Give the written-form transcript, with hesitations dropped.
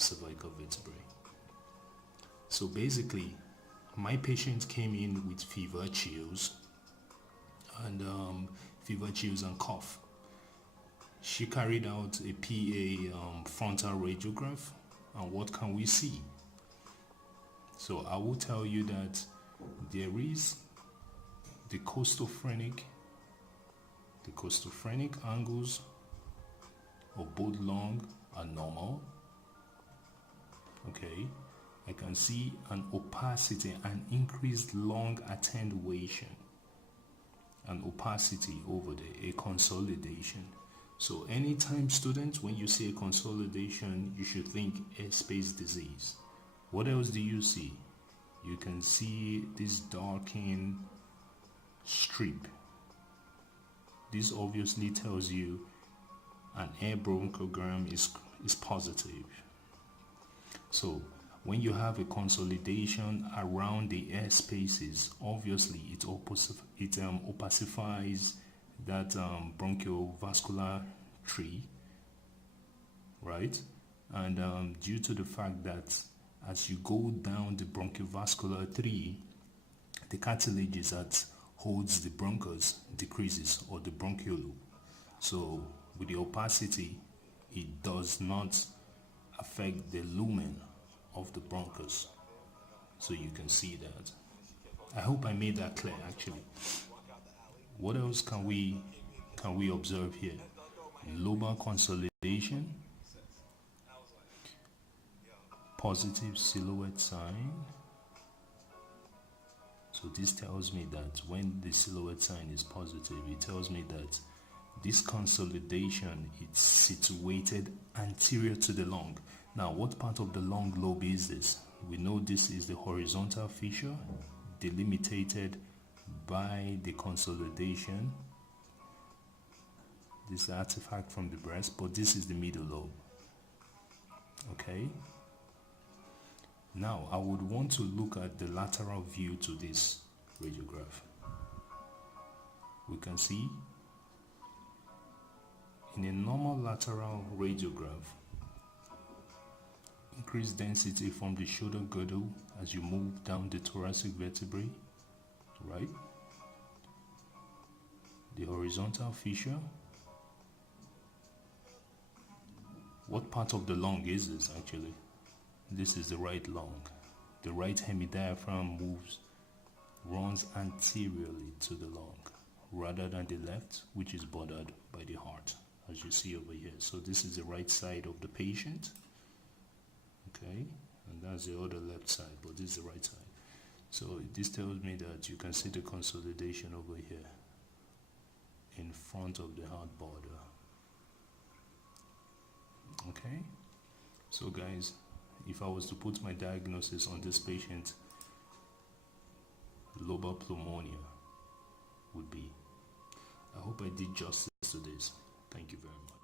cervical vertebrae. So basically, my patient came in with fever, chills, and cough. She carried out a PA frontal radiograph, and what can we see? So I will tell you that there is the costophrenic angles of both lung are normal. Okay, I can see an opacity, an increased lung attenuation, an opacity over there, a consolidation. So anytime, students, when you see a consolidation, you should think airspace disease. What else do you see? You can see this darkened strip. This obviously tells you an air bronchogram is positive. So when you have a consolidation around the air spaces, obviously it opacifies that bronchiovascular tree, right? And due to the fact that as you go down the bronchiovascular tree, the cartilages that holds the bronchus decreases, or the bronchial loop. So with the opacity, it does not affect the lumen of the bronchus. So you can see that. I hope I made that clear actually. What else can we observe here? Lobar consolidation, positive silhouette sign. So this tells me that when the silhouette sign is positive, it tells me that this consolidation is situated anterior to the lung. Now, what part of the lung lobe is this? We know this is the horizontal fissure delimited by the consolidation. This artifact from the breast, but this is the middle lobe. Okay. Now, I would want to look at the lateral view to this radiograph. We can see in a normal lateral radiograph, increased density from the shoulder girdle as you move down the thoracic vertebrae, right? The horizontal fissure. What part of the lung is this actually? This is the right lung. The right hemidiaphragm runs anteriorly to the lung rather than the left, which is bordered by the heart, as you see over here. So this is the right side of the patient. Okay, and that's the other left side, but this is the right side. So this tells me that you can see the consolidation over here in front of the heart border. Okay, so guys, if I was to put my diagnosis on this patient, Lobar Pneumonia would be. I hope I did justice to this. Thank you very much.